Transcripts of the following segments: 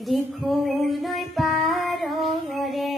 দিখৌলৈ পাৰৰে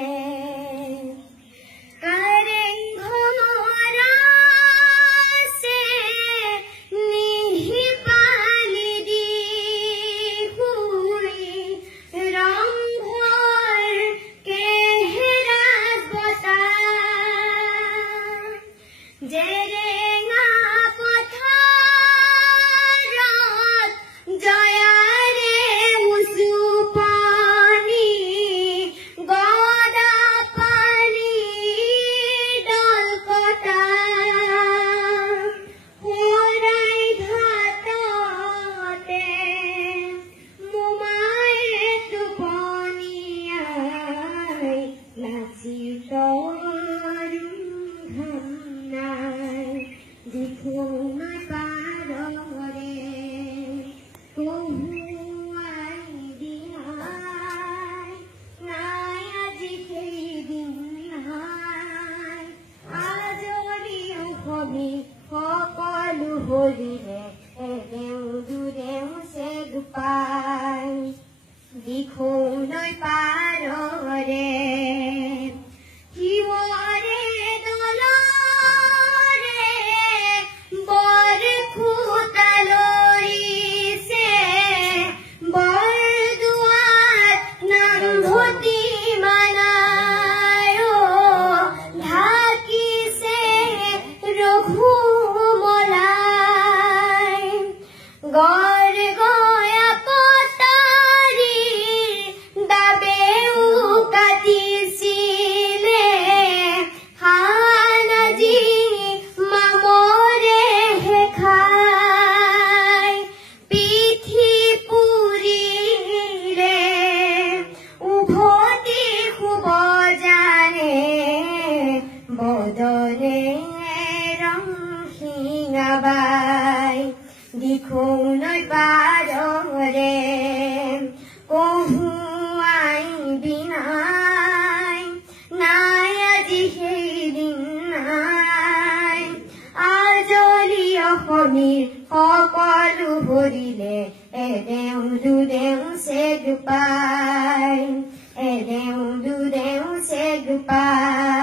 দিখৌলৈ পাৰৰে কহুৱাই দিনাই নাই আজি সেইদিন নাই আজৰি অসমী সকলো হৰিৰে এদেও দুদেও চেগ পাই দিখৌলৈ পাৰৰে দিখৌলৈ পাৰৰে কহুৱাই দিনাই নাই আজি সেইদিন নাই আজলি অসমীৰ সকলো হৰিলে এদেও দুদেও চেগ পাই এদেও দুদেও চেগ পাই